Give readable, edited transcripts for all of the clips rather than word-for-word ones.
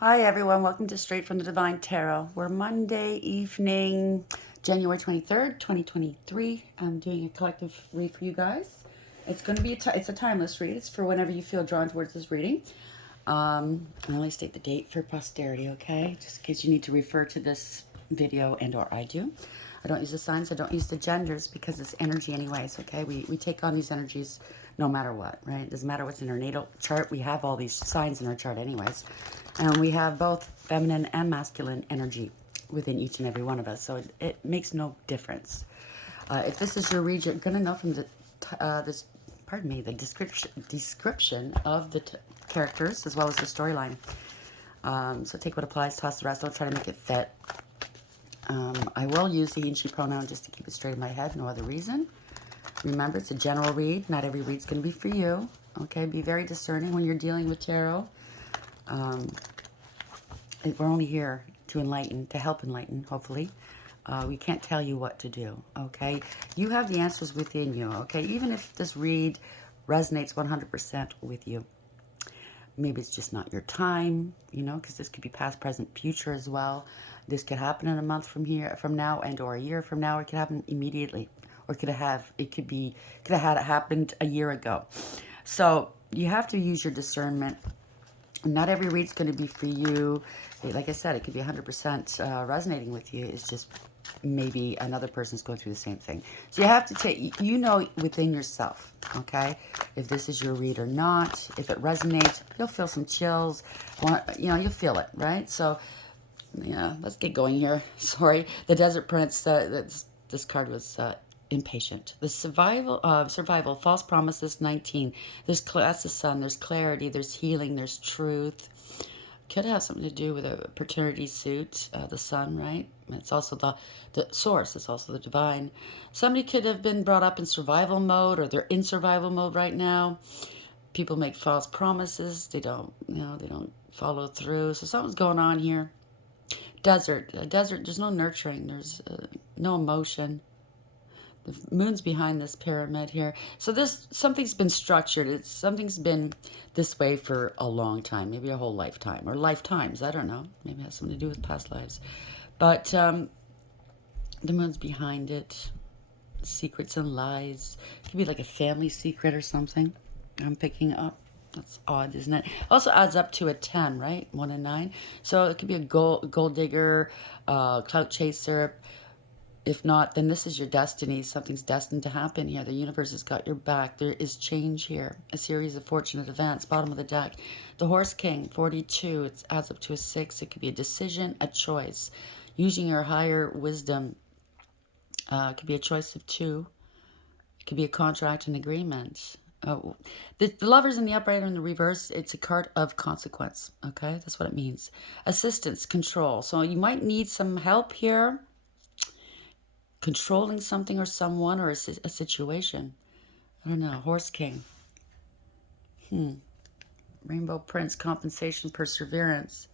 Hi everyone, welcome to Straight from the Divine Tarot. We're Monday evening, January 23rd, 2023. I'm doing a collective read for you guys. It's going to be it's a timeless read. It's for whenever you feel drawn towards this reading. I only state the date for posterity, okay? Just in case you need to refer to this video and or I do. I don't use the signs, I don't use the genders because it's energy anyways, okay? We take on these energies no matter what, right? It doesn't matter what's in our natal chart. We have all these signs in our chart anyways. And we have both feminine and masculine energy within each and every one of us. So it makes no difference. If this is your read, you're going to know from the the description of the characters as well as the storyline. So take what applies, toss the rest. Don't try to make it fit. I will use the he and she pronoun just to keep it straight in my head, no other reason. Remember, it's a general read. Not every read's going to be for you. Okay, be very discerning when you're dealing with tarot. We're only here to enlighten, to help enlighten, hopefully. We can't tell you what to do, okay? You have the answers within you, okay? Even if this read resonates 100% with you. Maybe it's just not your time, you know, because this could be past, present, future as well. This could happen in a month from now, and or a year from now. Or it could happen immediately, or could have had it happened a year ago. So you have to use your discernment. Not every read's going to be for you. Like I said, it could be 100% resonating with you. It's just maybe another person's going through the same thing. So you have to take, you know within yourself, okay, if this is your read or not. If it resonates, you'll feel some chills. You'll feel it, right? So, yeah, let's get going here. Sorry. The Desert Prince, this card was impatient. The survival, false promises, 19. That's the sun. There's clarity. There's healing. There's truth. Could have something to do with a paternity suit, the sun, right? It's also the source. It's also the divine. Somebody could have been brought up in survival mode, or they're in survival mode right now. People make false promises. They don't follow through. So something's going on here. Desert. Desert, there's no nurturing. There's no emotion. The moon's behind this pyramid here. So something's been structured. Something's been this way for a long time, maybe a whole lifetime or lifetimes. I don't know. Maybe it has something to do with past lives. But the moon's behind it. Secrets and lies. It could be like a family secret or something. I'm picking up. That's odd, isn't it? Also adds up to a 10, right? 1 and 9. So it could be a gold digger, clout chaser. If not, then this is your destiny. Something's destined to happen here. The universe has got your back. There is change here. A series of fortunate events. Bottom of the deck. The Horse King, 42. It adds up to a 6. It could be a decision, a choice. Using your higher wisdom. It could be a choice of 2. It could be a contract and agreement. The Lovers in the upright or in the reverse, it's a card of consequence. Okay, that's what it means. Assistance, control. So you might need some help here controlling something or someone or a situation. I don't know. Horse King. Rainbow Prince, compensation, perseverance.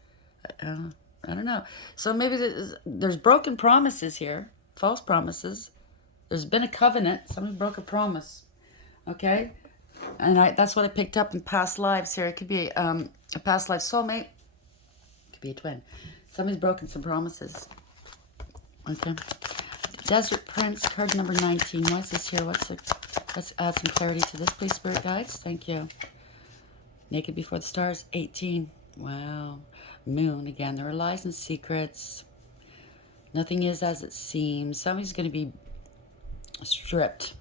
I don't know. So maybe there's broken promises here, false promises. There's been a covenant. Somebody broke a promise. Okay? And that's what I picked up in past lives here. It could be a past life soulmate. It could be a twin. Somebody's broken some promises. Okay? Desert Prince, card number 19. What's this here? Let's add some clarity to this, please, Spirit Guides. Thank you. Naked Before the Stars, 18. Wow. Moon, again, there are lies and secrets. Nothing is as it seems. Somebody's going to be stripped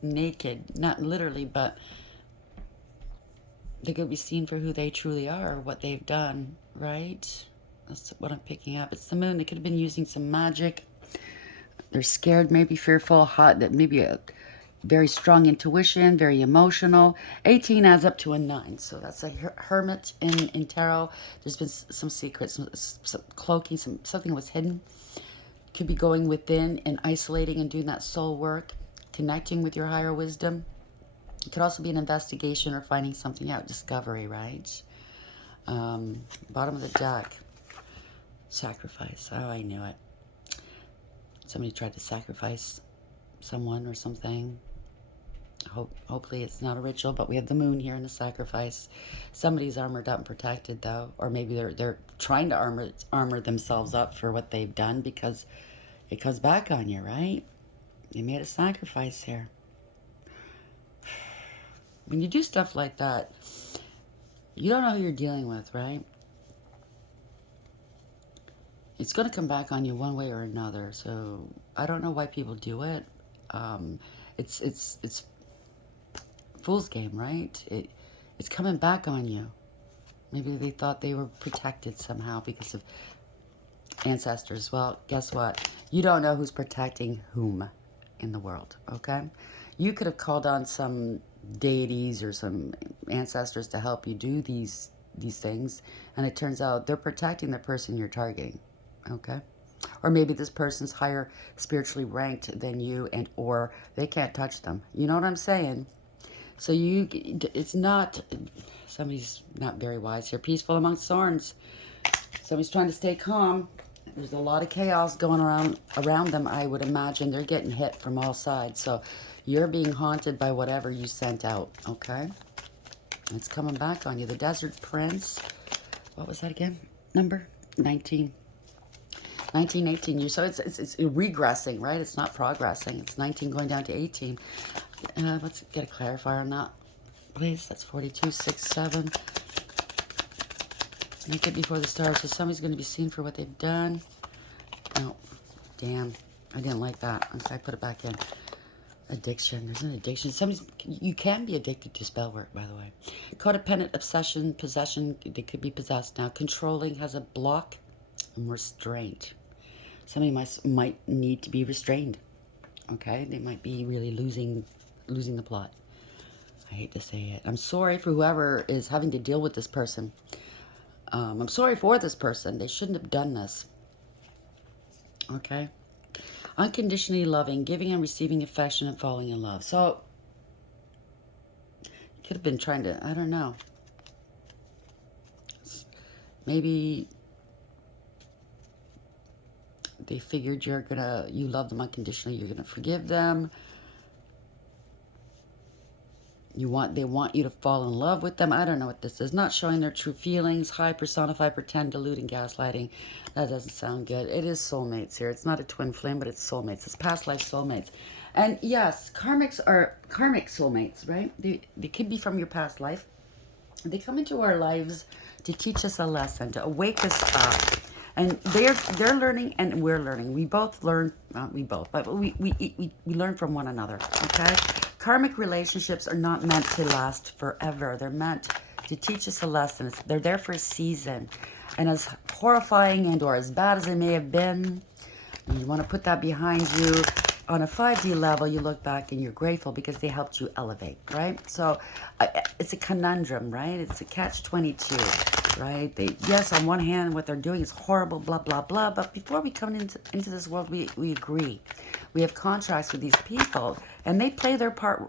naked. Not literally, but they're going to be seen for who they truly are, or what they've done, right? That's what I'm picking up. It's the moon. They could have been using some magic. They're scared, maybe fearful, hot, that maybe a very strong intuition, very emotional. 18 adds up to a 9. So that's a hermit in tarot. There's been some secrets, some cloaking, something was hidden. Could be going within and isolating and doing that soul work, connecting with your higher wisdom. It could also be an investigation or finding something out, discovery, right? Bottom of the deck. Sacrifice. Oh, I knew it. Somebody tried to sacrifice someone or something. Hopefully it's not a ritual, but we have the moon here in the sacrifice. Somebody's armored up and protected, though, or maybe they're trying to armor themselves up for what they've done, because it comes back on you, right? You made a sacrifice here. When you do stuff like that, you don't know who you're dealing with, right? It's going to come back on you one way or another. So I don't know why people do it. It's fool's game, right? It's coming back on you. Maybe they thought they were protected somehow because of ancestors. Well, guess what? You don't know who's protecting whom in the world, okay? You could have called on some deities or some ancestors to help you do these things, and it turns out they're protecting the person you're targeting, okay? Or maybe this person's higher spiritually ranked than you, and or they can't touch them. You know what I'm saying? So it's not, somebody's not very wise here. Peaceful amongst thorns. Somebody's trying to stay calm. There's a lot of chaos going around them. I would imagine they're getting hit from all sides. So you're being haunted by whatever you sent out, okay? It's coming back on you. The Desert Prince. What was that again? Number 19. 18 years. So it's regressing, right? It's not progressing. It's 19 going down to 18. Let's get a clarifier on that, please. That's 42, 6, 7. Make it before the stars. So somebody's going to be seen for what they've done. Oh, damn. I didn't like that. Okay, I put it back in. Addiction. There's an addiction. You can be addicted to spell work, by the way. Codependent, obsession, possession. They could be possessed now. Controlling, has a block, and restraint. Somebody might need to be restrained. Okay, they might be really losing the plot. I hate to say it. I'm sorry for whoever is having to deal with this person. I'm sorry for this person. They shouldn't have done this. Okay? Unconditionally loving, giving and receiving affection, and falling in love. So, you could have been trying to, I don't know. Maybe they figured you love them unconditionally, you're gonna forgive them. They want you to fall in love with them. I don't know what this is. Not showing their true feelings. Hide, personify, pretend, delude, and gaslighting. That doesn't sound good. It is soulmates here. It's not a twin flame, but it's soulmates. It's past life soulmates. And yes, karmics are karmic soulmates, right? They could be from your past life. They come into our lives to teach us a lesson, to awake us up. And they're learning and we're learning. We both learn, not we both, but we learn from one another, okay? Karmic relationships are not meant to last forever. They're meant to teach us a lesson. They're there for a season. And as horrifying and or as bad as it may have been, and you want to put that behind you, on a 5D level, you look back and you're grateful because they helped you elevate, right? So it's a conundrum, right? It's a catch-22, right? Yes, on one hand, what they're doing is horrible, blah, blah, blah. But before we come into this world, we agree. We have contracts with these people, and they play their part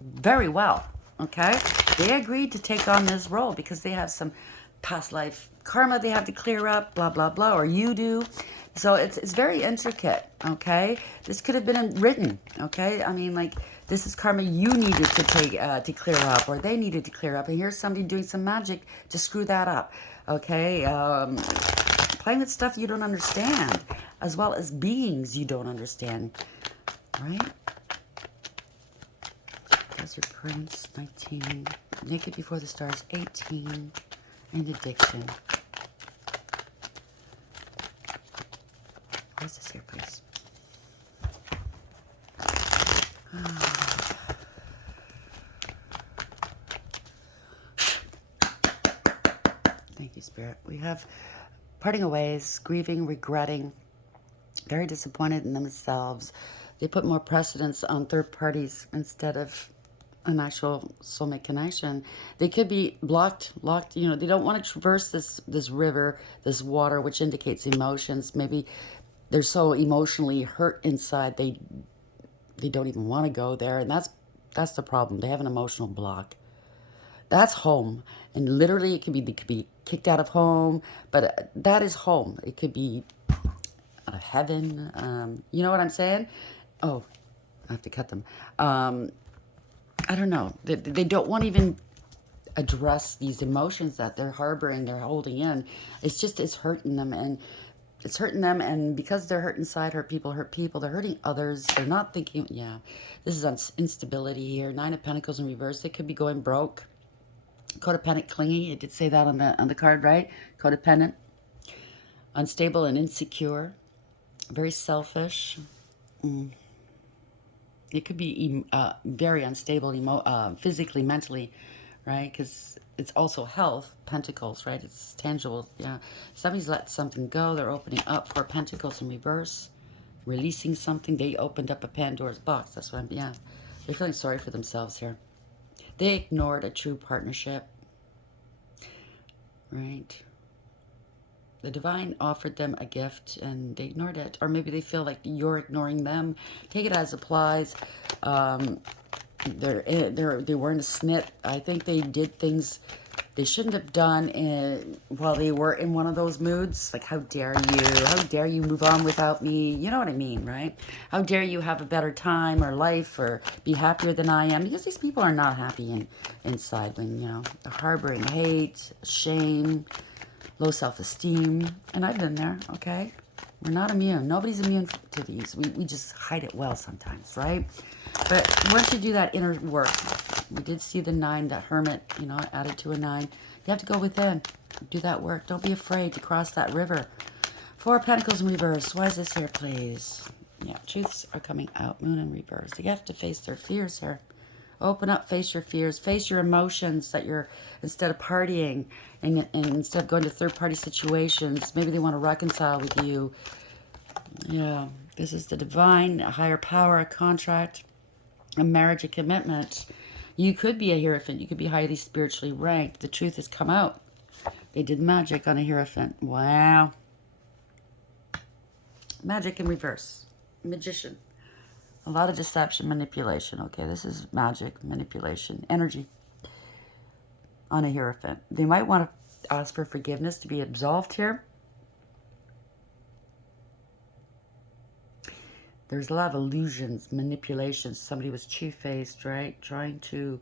very well, okay? They agreed to take on this role because they have some past life karma they have to clear up, blah, blah, blah, or you do. So it's very intricate, okay? This could have been written, okay? I mean, like, this is karma you needed to take to clear up, or they needed to clear up, and here's somebody doing some magic to screw that up, okay? Playing with stuff you don't understand, as well as beings you don't understand, right? Desert Prince, 19. Naked Before the Stars, 18. And addiction. What's this here, please? Thank you, Spirit. We have parting of ways, grieving, regretting, very disappointed in themselves. They put more precedence on third parties instead of an actual soulmate connection. They could be locked, you know, they don't want to traverse this river, this water, which indicates emotions. Maybe they're so emotionally hurt inside they don't even want to go there, and that's the problem. They have an emotional block. That's home, and literally they could be kicked out of home, but that is home. It could be heaven. You know what I'm saying? Oh, I have to cut them. I don't know. They don't want to even address these emotions that they're harboring, they're holding in. It's hurting them, and it's hurting them, and because they're hurt inside, hurt people, they're hurting others. They're not thinking, yeah, this is instability here. Nine of Pentacles in reverse. They could be going broke. Codependent, clingy. It did say that on the card, right? Codependent, unstable and insecure, very selfish. It could be very unstable, physically, mentally, right? Because it's also health, pentacles, right? It's tangible, yeah. Somebody's let something go. They're opening up for pentacles in reverse, releasing something. They opened up a Pandora's box. That's what yeah. They're feeling sorry for themselves here. They ignored a true partnership, right? The divine offered them a gift and they ignored it. Or maybe they feel like you're ignoring them. Take it as applies. They weren't a snit. I think they did things they shouldn't have done while they were in one of those moods. Like, how dare you? How dare you move on without me? You know what I mean, right? How dare you have a better time or life or be happier than I am? Because these people are not happy inside when, you know, they're harboring hate, shame, low self-esteem. And I've been there, okay? We're not immune. Nobody's immune to these. We just hide it well sometimes, right? But once you do that inner work, we did see the 9, the hermit, you know, added to a 9. You have to go within, do that work. Don't be afraid to cross that river. 4 Pentacles in reverse. Why is this here, please? Yeah, truths are coming out. Moon in reverse. They have to face their fears here. Open up, face your fears, face your emotions that you're, instead of partying and instead of going to third-party situations, maybe they want to reconcile with you. Yeah, this is the divine, a higher power, a contract, a marriage, a commitment. You could be a Hierophant. You could be highly spiritually ranked. The truth has come out. They did magic on a Hierophant. Wow. Magic in reverse. Magician. A lot of deception, manipulation. Okay, this is magic, manipulation, energy on a Hierophant. They might want to ask for forgiveness to be absolved here. There's a lot of illusions, manipulations. Somebody was two-faced, right? Trying to...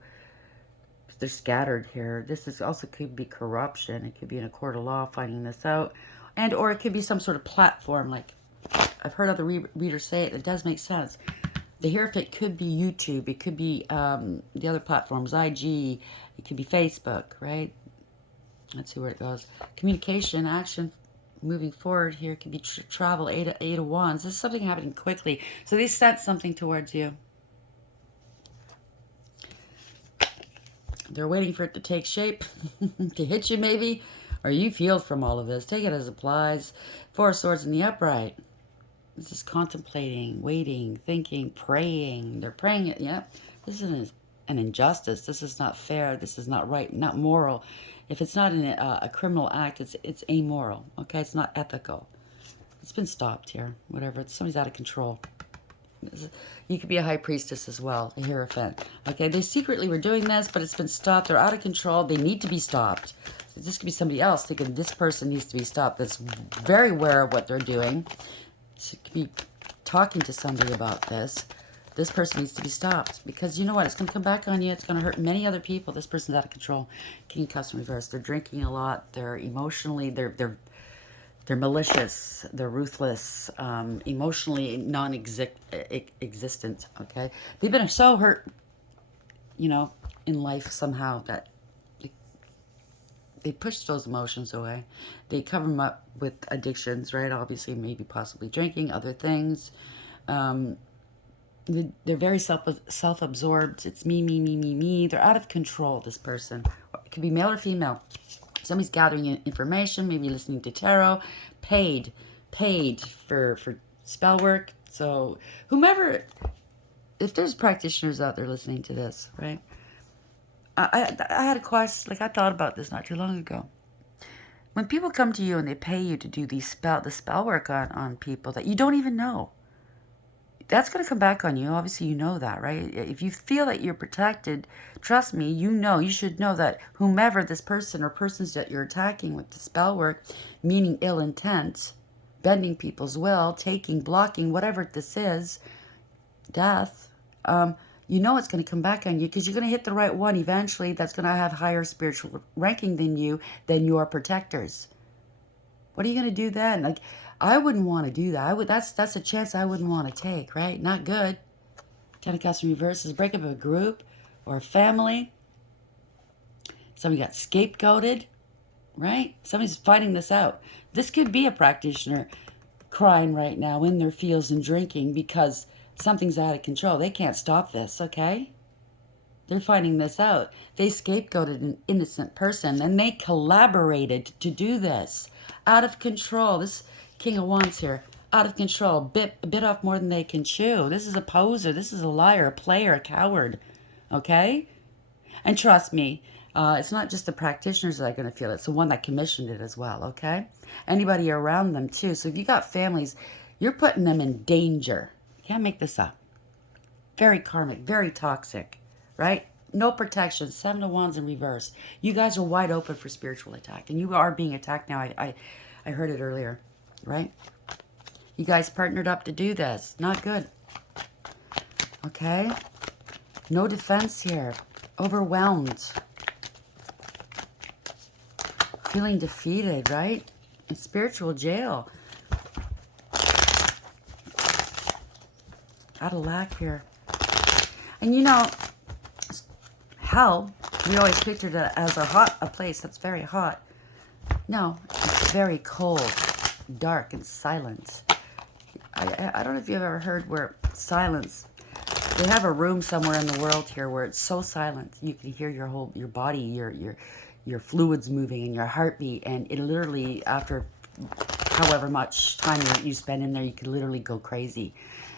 They're scattered here. This is also could be corruption. It could be in a court of law finding this out. And or it could be some sort of platform. Like, I've heard other readers say it. It does make sense. The Hierophant could be YouTube. It could be the other platforms, IG. It could be Facebook, right? Let's see where it goes. Communication, action, moving forward here. It could be travel, eight of wands. This is something happening quickly. So they sent something towards you. They're waiting for it to take shape, to hit you maybe. Or you feel from all of this. Take it as applies. 4 of Swords in the upright. This is contemplating, waiting, thinking, praying. They're praying it. Yeah, this is an injustice. This is not fair. This is not right, not moral. If it's not a criminal act, it's amoral. Okay, it's not ethical. It's been stopped here. Whatever. Somebody's out of control. You could be a high priestess as well, a Hierophant. Okay, they secretly were doing this, but it's been stopped. They're out of control. They need to be stopped. So this could be somebody else thinking this person needs to be stopped. That's very aware of what they're doing. So you could be talking to somebody about this. This person needs to be stopped. Because you know what? It's going to come back on you. It's going to hurt many other people. This person's out of control. King of Cups in reverse. They're drinking a lot. They're emotionally... They're malicious. They're ruthless. Emotionally non-existent. Okay? They've been so hurt, you know, in life somehow that... They push those emotions away. They cover them up with addictions, right? Obviously, maybe possibly drinking, other things. They're very self-absorbed. It's me, me, me, me, me. They're out of control, this person. It could be male or female. Somebody's gathering information, maybe listening to tarot. Paid for spell work. So whomever, if there's practitioners out there listening to this, right? I had a question, like I thought about this not too long ago. When people come to you and they pay you to do the spell work on people that you don't even know, that's going to come back on you. Obviously, you know that, right? If you feel that you're protected, trust me, you should know that whomever this person or persons that you're attacking with the spell work, meaning ill intent, bending people's will, taking, blocking, whatever this is, death, You know it's going to come back on you because you're going to hit the right one eventually that's going to have higher spiritual ranking than you, than your protectors. What are you going to do then? Like, I wouldn't want to do that. That's a chance I wouldn't want to take, right? Not good. Ten of Cups in reverse is break up of a group or a family. Somebody got scapegoated, right? Somebody's fighting this out. This could be a practitioner crying right now in their feels and drinking because something's out of control. They can't stop this, okay? They're finding this out. They scapegoated an innocent person and they collaborated to do this. Out of control. This King of Wands here. Out of control. Bit off more than they can chew. This is a poser. This is a liar, a player, a coward. Okay? And trust me, it's not just the practitioners that are going to feel it. It's the one that commissioned it as well, okay? Anybody around them too. So if you got families, you're putting them in danger. You can't make this up. Very karmic, very toxic, right? No protection. Seven of Wands in reverse. You guys are wide open for spiritual attack. And you are being attacked now. I heard it earlier, right? You guys partnered up to do this. Not good. Okay? No defense here. Overwhelmed. Feeling defeated, right? In spiritual jail. Out of luck here. And you know, hell, we always pictured it as a place that's very hot. No, it's very cold, dark, and silent. I don't know if you've ever heard where silence, they have a room somewhere in the world here where it's so silent you can hear your body, your fluids moving and your heartbeat, and it literally, after however much time you spend in there, you could literally go crazy.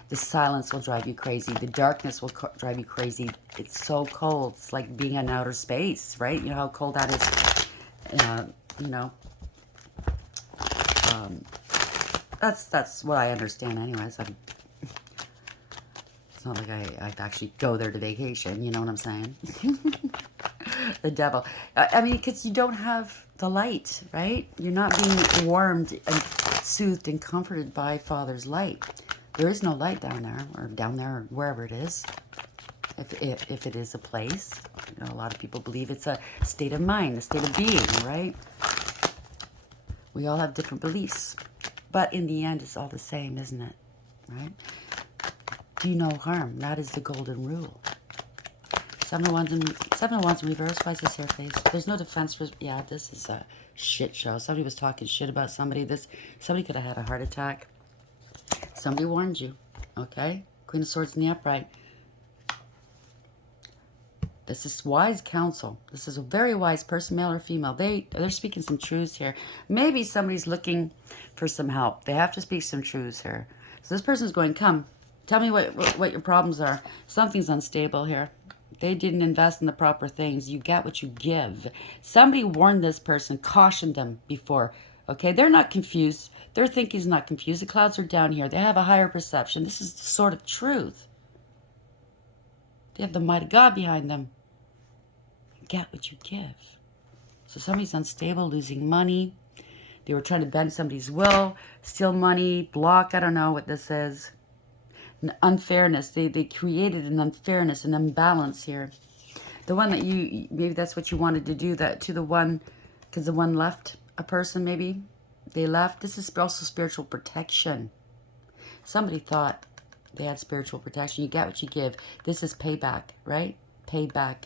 The silence will drive you crazy. The darkness will drive you crazy. It's so cold. It's like being in outer space, right? You know how cold that is. You know, that's what I understand anyways. It's not like I actually go there to vacation, you know what I'm saying? The devil. I mean, because you don't have the light, right? You're not being warmed and soothed and comforted by Father's light. There is no light down there, or wherever it is. If it is a place. You know, a lot of people believe it's a state of mind, a state of being, right? We all have different beliefs. But in the end, it's all the same, isn't it? Right? Do no harm. That is the golden rule. Seven of Wands in reverse. Why is this here, face? There's no defense for... Yeah, this is a shit show. Somebody was talking shit about somebody. Somebody could have had a heart attack. Somebody warned you. Okay? Queen of Swords in the upright. This is wise counsel. This is a very wise person, male or female. They're speaking some truths here. Maybe somebody's looking for some help. They have to speak some truths here. So this person's going, come, tell me what your problems are. Something's unstable here. They didn't invest in the proper things. You get what you give. Somebody warned this person, cautioned them before. Okay, they're not confused. Their thinking's not confused. The clouds are down here. They have a higher perception. This is the sort of truth. They have the might of God behind them. Get what you give. So somebody's unstable, losing money. They were trying to bend somebody's will, steal money, block. I don't know what this is. An unfairness. They created an unfairness, an imbalance here. The one that maybe that's what you wanted to do, that to the one, because the one left a person maybe. They left. This is also spiritual protection. Somebody thought they had spiritual protection. You get what you give. This is payback, right? Payback.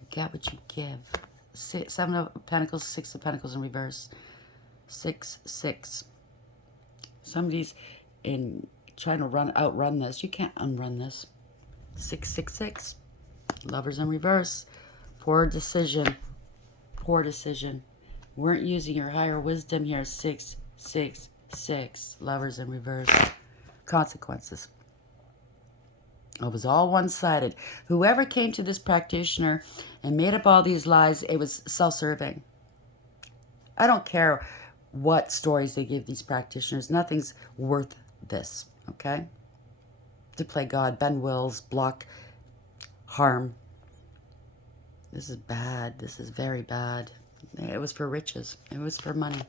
You get what you give. Seven of Pentacles, Six of Pentacles in reverse. 6, 6. Somebody's trying to outrun this. You can't unrun this. 6, 6, 6. Lovers in reverse. Poor decision. Poor decision. Weren't using your higher wisdom here. 6, 6, 6. Lovers in reverse. Consequences. It was all one-sided. Whoever came to this practitioner and made up all these lies, it was self-serving. I don't care what stories they give these practitioners. Nothing's worth this, okay? To play God, bend wills, block harm. This is bad. This is very bad. It was for riches. It was for money.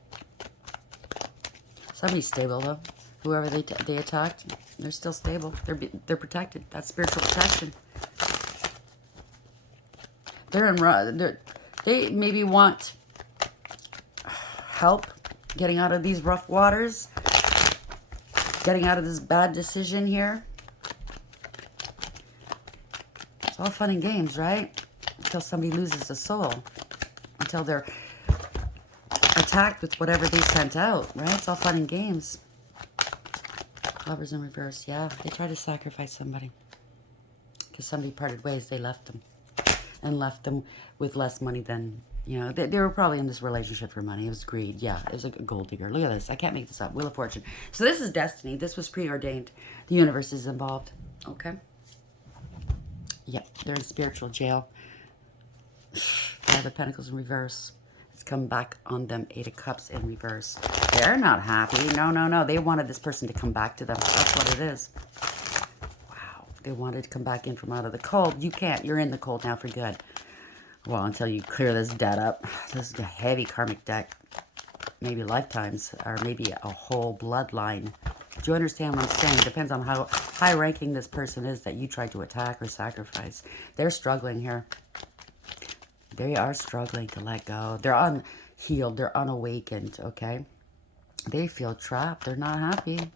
Somebody's stable, though. Whoever they attacked, they're still stable. They're protected. That's spiritual protection. They maybe want help getting out of these rough waters, getting out of this bad decision here. It's all fun and games, right? Until somebody loses a soul. Until they're attacked with whatever they sent out, right? It's all fun and games. Lovers in reverse, yeah. They try to sacrifice somebody. Because somebody parted ways, they left them. And left them with less money than, you know, they were probably in this relationship for money. It was greed. Yeah, it was a gold digger. Look at this. I can't make this up. Wheel of Fortune. So this is destiny. This was preordained. The universe is involved. Okay? Yeah, they're in spiritual jail. Five of Pentacles in reverse. It's come back on them. Eight of Cups in reverse. They're not happy. No, no, no. They wanted this person to come back to them. That's what it is. They wanted to come back in from out of the cold. You can't. You're in the cold now for good. Well, until you clear this debt up. This is a heavy karmic debt. Maybe lifetimes, or maybe a whole bloodline. Do you understand what I'm saying? Depends on how high-ranking this person is that you tried to attack or sacrifice. They're struggling here. They are struggling to let go. They're unhealed. They're unawakened, okay? They feel trapped. They're not happy.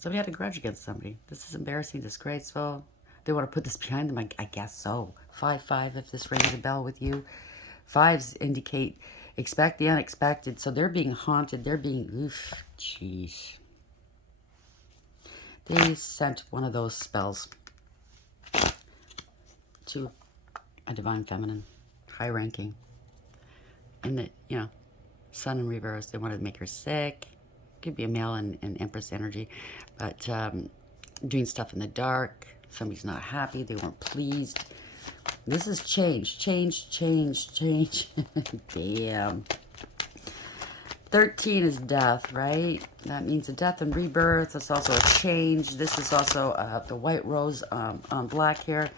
Somebody had a grudge against somebody. This is embarrassing, disgraceful. They want to put this behind them. I guess so. 5-5, if this rings a bell with you. Fives indicate expect the unexpected. So they're being haunted. They're being, oof, jeez. They sent one of those spells to a divine feminine, high ranking. And the, you know, sun in reverse. They wanted to make her sick. Could be a male and Empress energy, but doing stuff in the dark. Somebody's not happy. They weren't pleased. This is change, change, change, change. Damn. 13 is death, right? That means a death and rebirth. It's also a change. This is also the white rose on black here.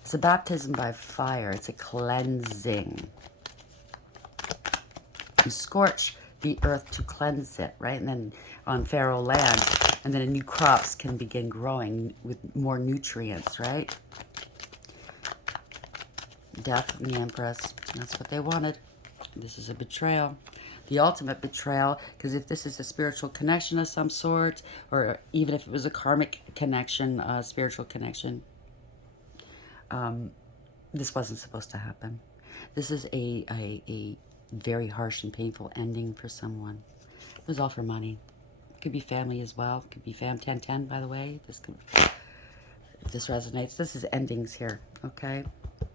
It's a baptism by fire. It's a cleansing. You scorch the earth to cleanse it, right? And then on fallow land, and then new crops can begin growing with more nutrients, right? Death and the Empress. That's what they wanted. This is a betrayal. The ultimate betrayal, because if this is a spiritual connection of some sort, or even if it was a karmic connection, spiritual connection, this wasn't supposed to happen. This is a very harsh and painful ending for someone. It was all for money. It could be family as well. It could be fam 1010, by the way. This could, if this resonates, this is endings here, okay? It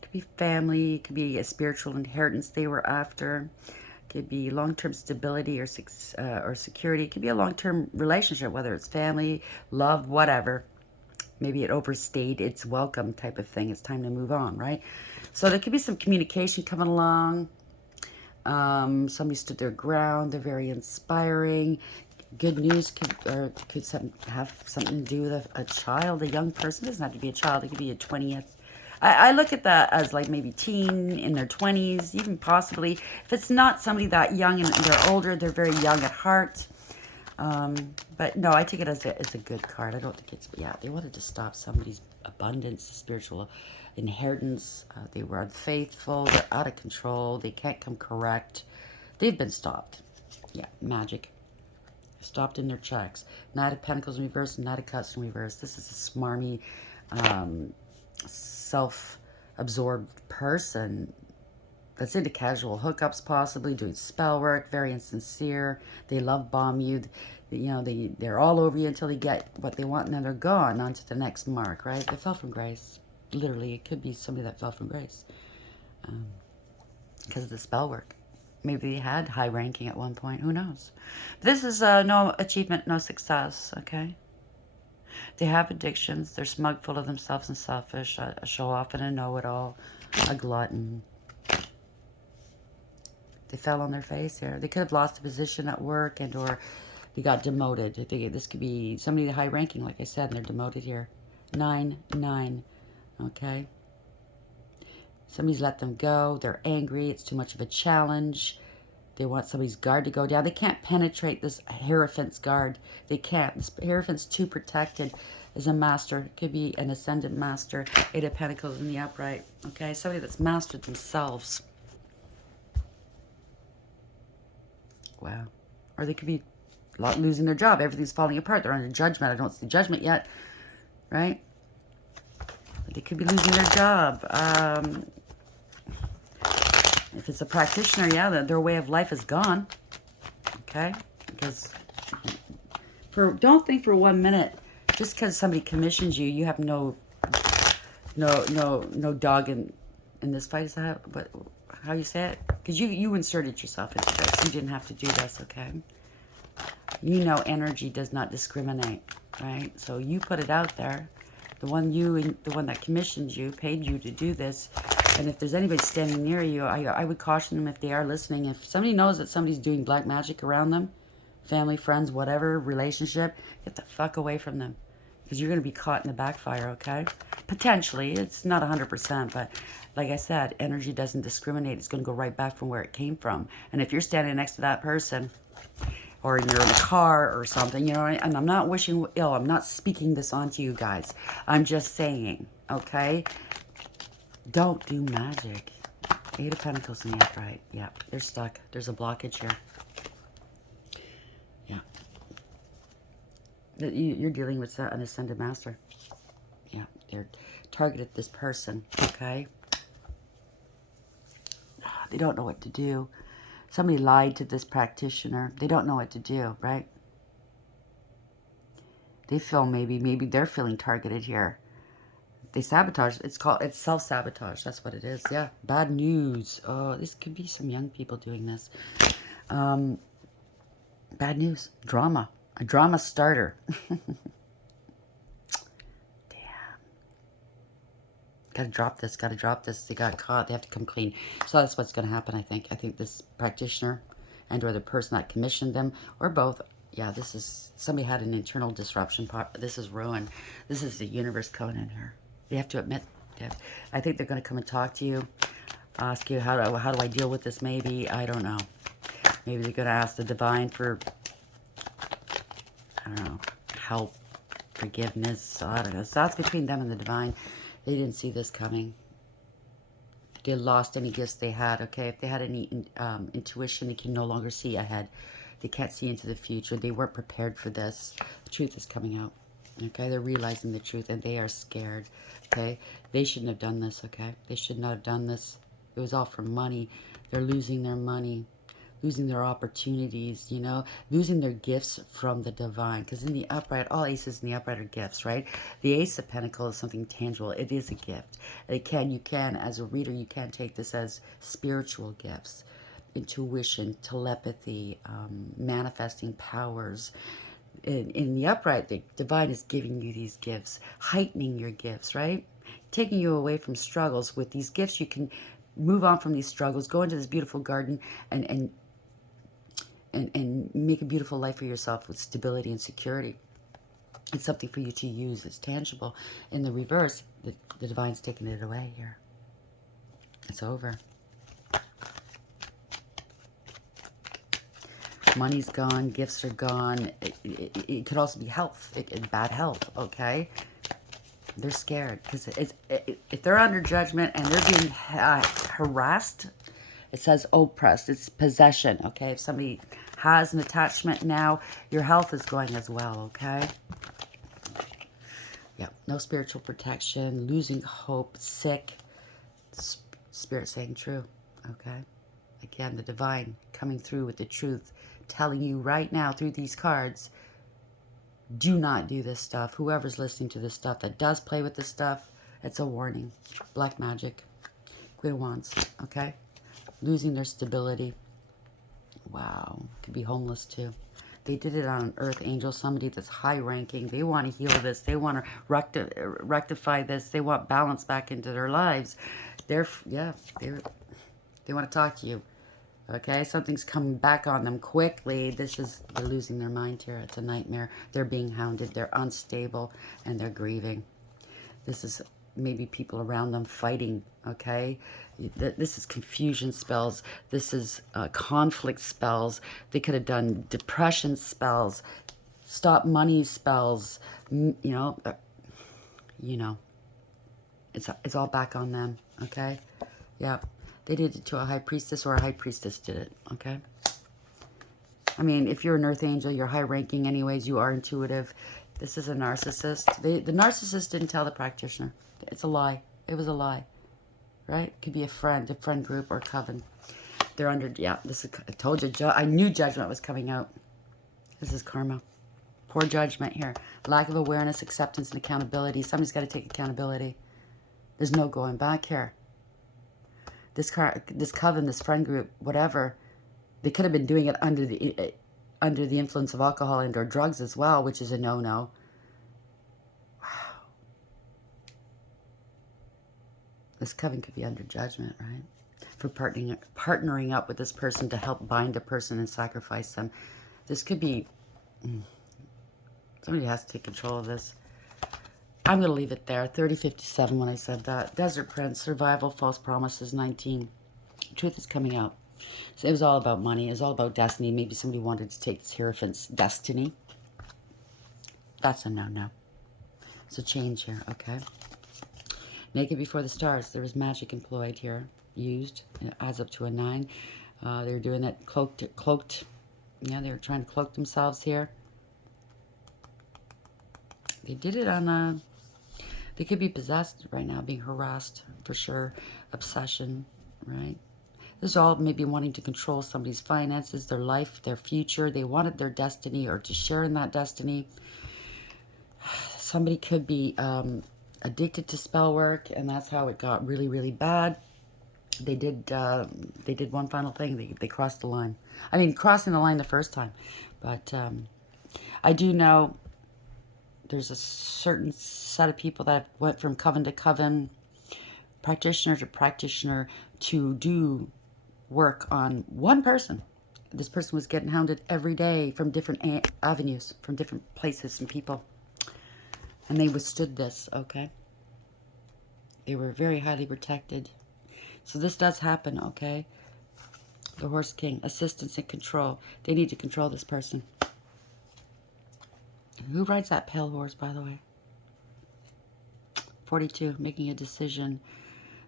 could be family. It could be a spiritual inheritance they were after. It could be long-term stability or security. It could be a long-term relationship, whether it's family, love, whatever. Maybe it overstayed its welcome type of thing. It's time to move on, right? So there could be some communication coming along. Somebody stood their ground. They're very inspiring. Good news could have something to do with a child, a young person. It doesn't have to be a child. It could be a 20th. I look at that as like maybe teen in their 20s, even possibly. If it's not somebody that young and they're older, they're very young at heart. But no, I take it as a good card. I don't think it's, yeah, they wanted to stop somebody's abundance, spiritual inheritance. They were unfaithful. They're out of control. They can't come correct. They've been stopped. Yeah, magic. Stopped in their tracks. Knight of Pentacles in reverse, Knight of Cups in reverse. This is a smarmy, self-absorbed person that's into casual hookups, possibly doing spell work, very insincere. They love bomb you. You know, they're all over you until they get what they want, and then they're gone on to the next mark, right? They fell from grace. Literally, it could be somebody that fell from grace because of the spell work. Maybe they had high ranking at one point. Who knows? This is no achievement, no success, okay? They have addictions. They're smug, full of themselves, and selfish. A show-off and a know-it-all. A glutton. They fell on their face here. They could have lost a position at work and or they got demoted. This could be somebody high ranking, like I said, and they're demoted here. 9, 9. Okay. Somebody's let them go. They're angry. It's too much of a challenge. They want somebody's guard to go down. They can't penetrate this Hierophant's guard. They can't. This Hierophant's too protected as a master. It could be an ascendant master. Eight of Pentacles in the upright. Okay, somebody that's mastered themselves. Wow. Or they could be losing their job. Everything's falling apart. They're under judgment. I don't see judgment yet. Right? They could be losing their job. If it's a practitioner, yeah, their way of life is gone. Okay? Because don't think for 1 minute, just because somebody commissions you, you have no dog in this fight. Is that how you say it? Because you inserted yourself into this. You didn't have to do this, okay? You know energy does not discriminate, right? So you put it out there. The one that commissioned you, paid you to do this. And if there's anybody standing near you, I would caution them if they are listening. If somebody knows that somebody's doing black magic around them, family, friends, whatever, relationship, get the fuck away from them. Because you're going to be caught in the backfire, okay? Potentially. It's not 100%, but like I said, energy doesn't discriminate. It's going to go right back from where it came from. And if you're standing next to that person, or you're in a car or something, you know, and I'm not wishing ill. I'm not speaking this onto you guys. I'm just saying, okay? Don't do magic. Eight of Pentacles in the upright. Yeah, they're stuck. There's a blockage here. Yeah. You're dealing with an ascended master. Yeah, they're targeted this person, okay? They don't know what to do. Somebody lied to this practitioner. They don't know what to do, right? They feel maybe they're feeling targeted here. They sabotage. It's self-sabotage. That's what it is. Yeah. Bad news. Oh, this could be some young people doing this. Bad news. Drama. A drama starter. Gotta drop this, gotta drop this. They got caught, they have to come clean. So that's what's gonna happen, I think. I think this practitioner and or the person that commissioned them, or both, yeah, this is, somebody had an internal disruption. This is ruin. This is the universe coming in here. You have to admit, I think they're gonna come and talk to you, ask you, how do I deal with this maybe? I don't know. Maybe they're gonna ask the divine for, I don't know, help, forgiveness, I don't know. So that's between them and the divine. They didn't see this coming. They lost any gifts they had, okay? If they had any intuition, they can no longer see ahead. They can't see into the future. They weren't prepared for this. The truth is coming out, okay? They're realizing the truth, and they are scared, okay? They shouldn't have done this, okay? They should not have done this. It was all for money. They're losing their money, losing their opportunities, you know, losing their gifts from the divine. Because in the upright, all aces in the upright are gifts, right? The Ace of Pentacles is something tangible. It is a gift. You can, as a reader, you can take this as spiritual gifts, intuition, telepathy, manifesting powers. In the upright, the divine is giving you these gifts, heightening your gifts, right? Taking you away from struggles. With these gifts, you can move on from these struggles, go into this beautiful garden, and make a beautiful life for yourself with stability and security. It's something for you to use. It's tangible. In the reverse, the divine's taking it away here. It's over. Money's gone. Gifts are gone. It could also be health. Bad health, okay? They're scared. Because if they're under judgment and they're being harassed, it says oppressed. It's possession, okay? If somebody has an attachment now, your health is going as well, okay? Yeah, no spiritual protection, losing hope, sick. Spirit saying true, okay? Again, the divine coming through with the truth, telling you right now through these cards, do not do this stuff. Whoever's listening to this stuff that does play with this stuff, it's a warning. Black magic. Queen of Wands, okay? Losing their stability. Wow. Could be homeless too. They did it on an Earth Angel, somebody that's high ranking. They want to heal this. They want to rectify this. They want balance back into their lives. They want to talk to you. Okay, something's coming back on them quickly. They're losing their mind here. It's a nightmare. They're being hounded. They're unstable and they're grieving. This is maybe people around them fighting, okay? This is confusion spells. This is conflict spells. They could have done depression spells, stop money spells, you know, it's all back on them, okay? Yeah, they did it to a high priestess, or a high priestess did it, okay? I mean, if you're an earth angel, you're high ranking anyways, you are intuitive. This is a narcissist. The narcissist didn't tell the practitioner. It's a lie. It was a lie, right? It could be a friend group, or coven. They're under, yeah, this is, I told you, I knew judgment was coming out. This is karma. Poor judgment here. Lack of awareness, acceptance, and accountability. Somebody's got to take accountability. There's no going back here. This coven, this friend group, whatever, they could have been doing it under the influence of alcohol and or drugs as well, which is a no-no. Wow. This coven could be under judgment, right? For partnering up with this person to help bind a person and sacrifice them. This could be... somebody has to take control of this. I'm going to leave it there. 3057 when I said that. Desert Prince, survival, false promises, 19. Truth is coming out. So it was all about money. It was all about destiny. Maybe somebody wanted to take this Hierophant's destiny. That's a no-no. So change here, okay? Naked before the stars. There was magic employed here. Used. It adds up to a 9. They were doing that cloaked. Yeah, they were trying to cloak themselves here. They did it on a... They could be possessed right now, being harassed, for sure. Obsession, right? This is all maybe wanting to control somebody's finances, their life, their future. They wanted their destiny, or to share in that destiny. Somebody could be addicted to spell work, and that's how it got really, really bad. They did one final thing. They crossed the line. I mean, crossing the line the first time. But I do know... There's a certain set of people that went from coven to coven, practitioner to practitioner, to do work on one person. This person was getting hounded every day from different avenues, from different places and people. And they withstood this, okay? They were very highly protected. So this does happen, okay? The Horse King, assistance and control. They need to control this person. Who rides that pale horse, by the way? 42, making a decision.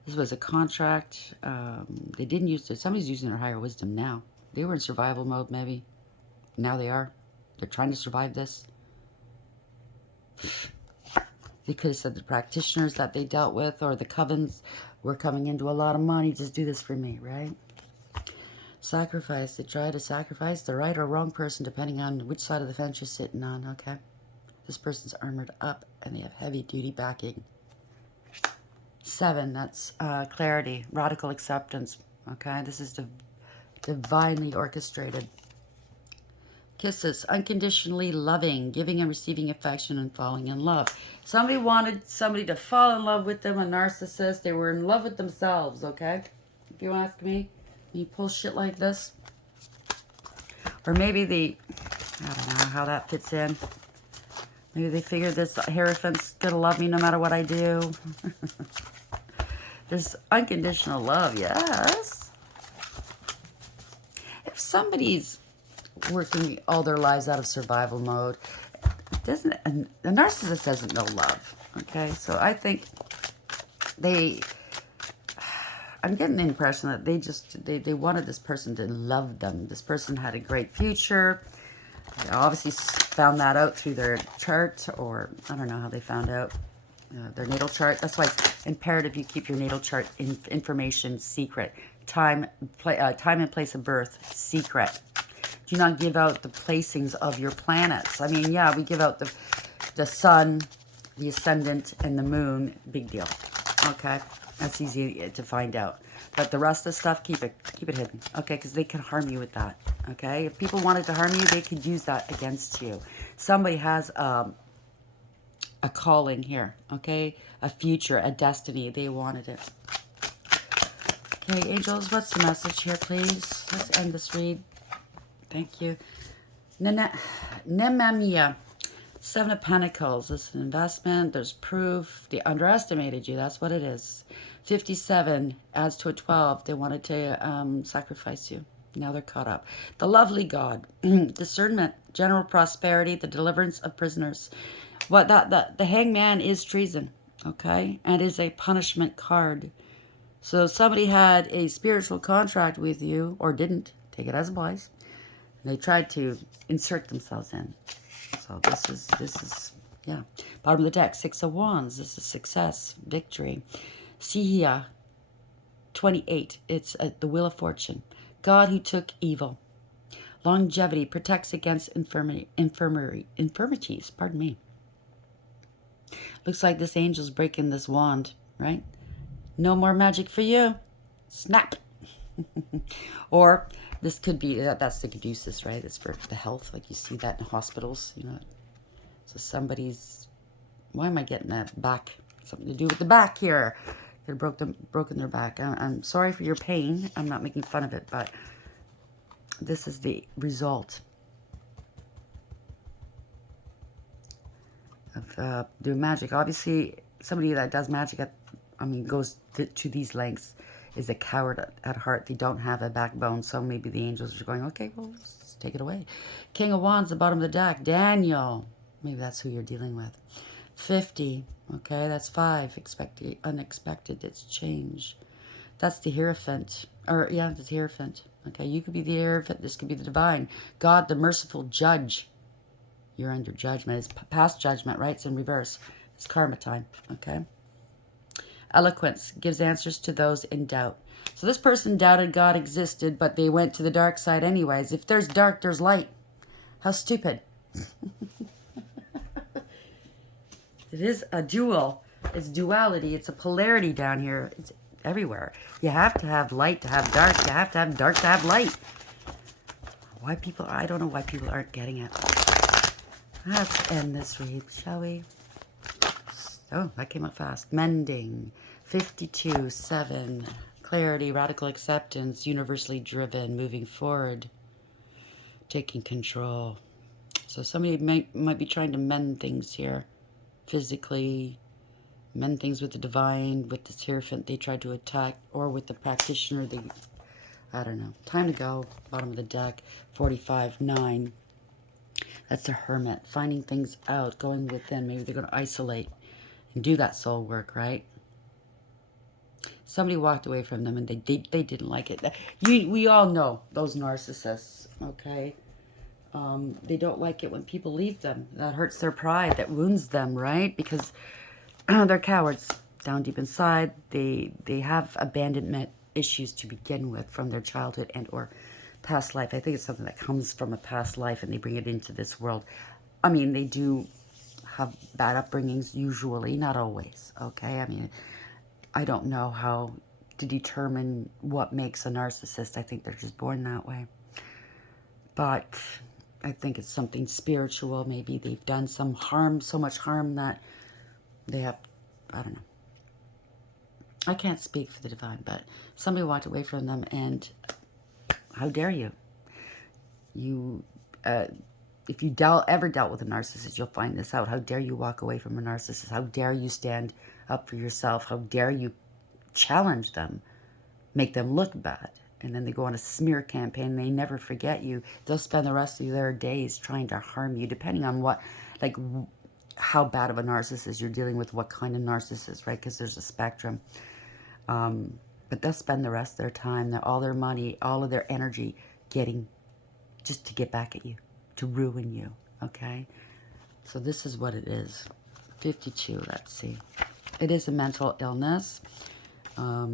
This was a contract. They didn't use it. Somebody's using their higher wisdom now. They were in survival mode, maybe. Now they are. They're trying to survive this. They could have said the practitioners that they dealt with, or the covens, were coming into a lot of money. Just do this for me, right? Sacrifice. They try to sacrifice the right or wrong person, depending on which side of the fence you're sitting on, okay? This person's armored up, and they have heavy-duty backing. 7, that's clarity, radical acceptance, okay? This is divinely orchestrated. Kisses, unconditionally loving, giving and receiving affection, and falling in love. Somebody wanted somebody to fall in love with them, a narcissist. They were in love with themselves, okay? If you ask me. You pull shit like this. Or maybe I don't know how that fits in. Maybe they figured this Hierophant's gonna love me no matter what I do. There's unconditional love, yes. If somebody's working all their lives out of survival mode, the narcissist doesn't know love, okay? So I think I'm getting the impression that they wanted this person to love them. This person had a great future. They obviously found that out through their chart, or I don't know how they found out their natal chart. That's why it's imperative you keep your natal chart information secret. Time and place of birth, secret. Do not give out the placings of your planets. I mean, yeah, we give out the sun, the ascendant, and the moon. Big deal. Okay, that's easy to find out. But the rest of the stuff, keep it hidden. Okay, because they can harm you with that. Okay, if people wanted to harm you, they could use that against you. Somebody has a calling here. Okay, a future, a destiny. They wanted it. Okay, angels, what's the message here, please? Let's end this read. Thank you. Nememia. Seven of Pentacles. This is an investment. There's proof. They underestimated you. That's what it is. 57 adds to a 12. They wanted to sacrifice you. Now they're caught up. The lovely God. Discernment. General prosperity. The deliverance of prisoners. What the hangman is treason. Okay? And is a punishment card. So somebody had a spiritual contract with you, or didn't. Take it as applies. They tried to insert themselves in. So this is, yeah. Bottom of the deck, Six of Wands. This is success, victory. Sihia, 28. It's the Wheel of Fortune. God who took evil. Longevity, protects against infirmities. Pardon me. Looks like this angel's breaking this wand, right? No more magic for you. Snap. Or this could be, that's the caduceus, right? It's for the health. Like you see that in hospitals, you know. So somebody's, why am I getting that back? Something to do with the back here. They're broken their back. I'm sorry for your pain. I'm not making fun of it, but this is the result of doing magic. Obviously, somebody that does magic, goes to these lengths is a coward at heart. They don't have a backbone, so maybe the angels are going, okay, well, let's take it away. King of Wands, the bottom of the deck. Daniel. Maybe that's who you're dealing with. 50. Okay, that's 5. Expected, unexpected. It's change. That's the Hierophant. Or, yeah, that's the Hierophant. Okay, you could be the Hierophant. This could be the Divine. God, the merciful judge. You're under judgment. It's past judgment, right? It's in reverse. It's karma time. Okay. Eloquence gives answers to those in doubt. So this person doubted God existed, but they went to the dark side anyways. If there's dark, there's light. How stupid. It is a dual. It's duality. It's a polarity down here. It's everywhere. You have to have light to have dark. You have to have dark to have light. Why people, I don't know why people aren't getting it. Let's end this read, shall we? Oh, that came up fast. Mending. 52, 7. Clarity, radical acceptance, universally driven, moving forward, taking control. So somebody might be trying to mend things here. Physically, mend things with the divine, with the Hierophant they tried to attack, or with the practitioner. I don't know. Time to go. Bottom of the deck. 45, 9. That's the Hermit. Finding things out, going within. Maybe they're going to isolate and do that soul work, right? Somebody walked away from them and they didn't like it. We all know those narcissists, okay? They don't like it when people leave them. That hurts their pride. That wounds them, right? Because they're cowards down deep inside. They have abandonment issues to begin with from their childhood and or past life. I think it's something that comes from a past life and they bring it into this world. I mean, they do have bad upbringings usually, not always, okay? I mean, I don't know how to determine what makes a narcissist. I think they're just born that way. But I think it's something spiritual. Maybe they've done some harm, so much harm that they have, I don't know. I can't speak for the divine, but somebody walked away from them and how dare you? If you ever dealt with a narcissist, you'll find this out. How dare you walk away from a narcissist? How dare you stand up for yourself? How dare you challenge them, make them look bad? And then they go on a smear campaign. They never forget you. They'll spend the rest of their days trying to harm you, depending on what, like, how bad of a narcissist you're dealing with, what kind of narcissist, right? Because there's a spectrum. But they'll spend the rest of their time, all their money, all of their energy just to get back at you, to ruin you, okay? So this is what it is. 52, let's see. It is a mental illness. I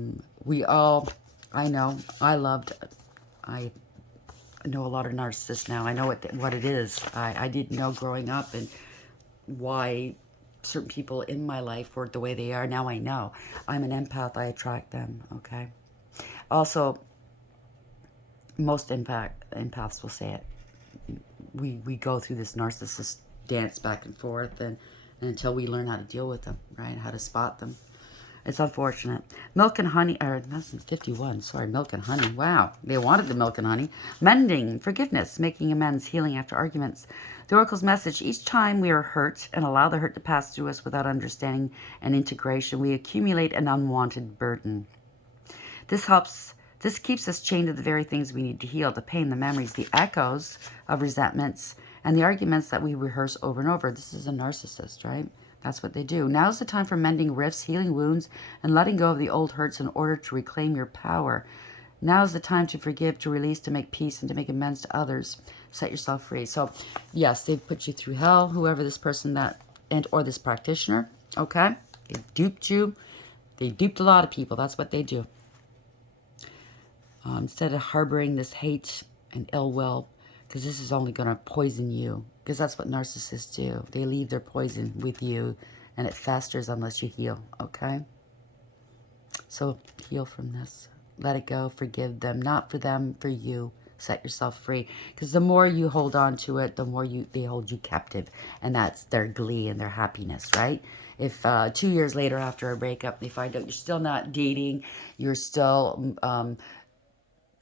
know a lot of narcissists now. I know what it is. I didn't know growing up and why certain people in my life were the way they are. Now I know. I'm an empath. I attract them, okay? Also, most empaths will say it. We go through this narcissist dance back and forth and until we learn how to deal with them, right? How to spot them. It's unfortunate. Milk and honey, or that's 51, sorry, milk and honey. Wow, they wanted the milk and honey. Mending, forgiveness, making amends, healing after arguments. The Oracle's message, each time we are hurt and allow the hurt to pass through us without understanding and integration, we accumulate an unwanted burden. This keeps us chained to the very things we need to heal, the pain, the memories, the echoes of resentments, and the arguments that we rehearse over and over. This is a narcissist, right? That's what they do. Now's the time for mending rifts, healing wounds, and letting go of the old hurts in order to reclaim your power. Now's the time to forgive, to release, to make peace, and to make amends to others. Set yourself free. So, yes, they've put you through hell, whoever this person or this practitioner, okay? They duped you. They duped a lot of people. That's what they do. Instead of harboring this hate and ill will, because this is only going to poison you, because that's what narcissists do. They leave their poison with you, and it festers unless you heal, okay? So heal from this. Let it go. Forgive them. Not for them, for you. Set yourself free. Because the more you hold on to it, the more they hold you captive. And that's their glee and their happiness, right? If 2 years later after a breakup, they find out you're still not dating, you're still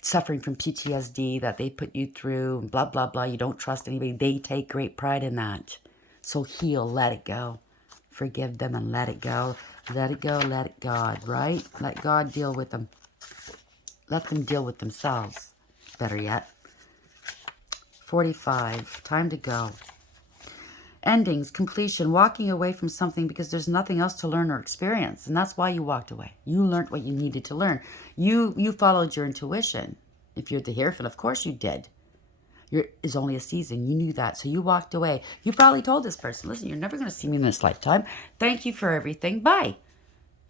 suffering from PTSD that they put you through, and blah, blah, blah. You don't trust anybody. They take great pride in that. So heal, let it go. Forgive them and let it go. Let it go, let it God, right? Let God deal with them. Let them deal with themselves. Better yet. 45, time to go. Endings, completion, walking away from something because there's nothing else to learn or experience. And that's why you walked away. You learned what you needed to learn. You followed your intuition. If you're the Hierophant, of course you did. It's only a season. You knew that. So you walked away. You probably told this person, listen, you're never going to see me in this lifetime. Thank you for everything. Bye.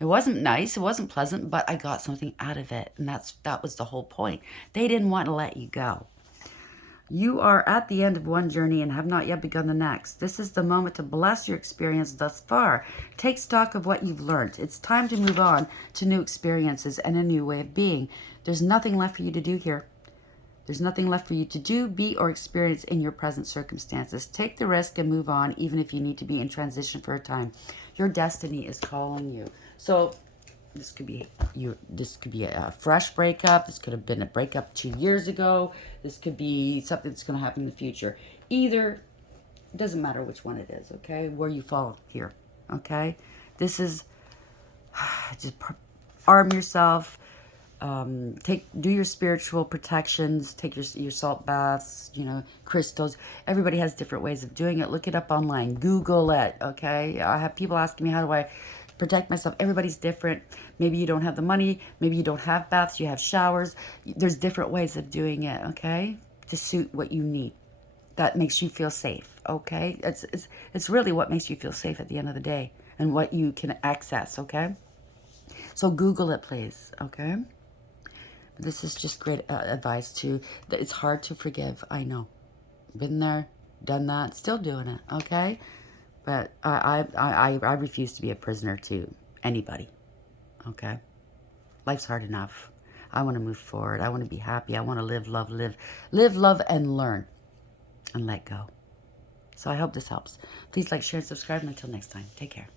It wasn't nice. It wasn't pleasant, but I got something out of it. And that was the whole point. They didn't want to let you go. You are at the end of one journey and have not yet begun the next. This is the moment to bless your experience thus far. Take stock of what you've learned. It's time to move on to new experiences and a new way of being. There's nothing left for you to do here. There's nothing left for you to do, be, or experience in your present circumstances. Take the risk and move on, even if you need to be in transition for a time. Your destiny is calling you. So this could be a fresh breakup. This could have been a breakup 2 years ago. This could be something that's going to happen in the future. Either, it doesn't matter which one it is, okay? Where you fall here, okay? This is, just arm yourself. Do your spiritual protections. Take your salt baths, crystals. Everybody has different ways of doing it. Look it up online. Google it, okay? I have people asking me, how do I protect myself? Everybody's different. Maybe you don't have the money. Maybe you don't have baths. You have showers. There's different ways of doing it, okay? To suit what you need. That makes you feel safe, okay? It's really what makes you feel safe at the end of the day and what you can access, okay? So Google it, please, okay? This is just great advice too. It's hard to forgive. I know. Been there, done that, still doing it, okay? But I refuse to be a prisoner to anybody, okay? Life's hard enough. I want to move forward. I want to be happy. I want to live, love, and learn and let go. So I hope this helps. Please like, share, and subscribe. And until next time, take care.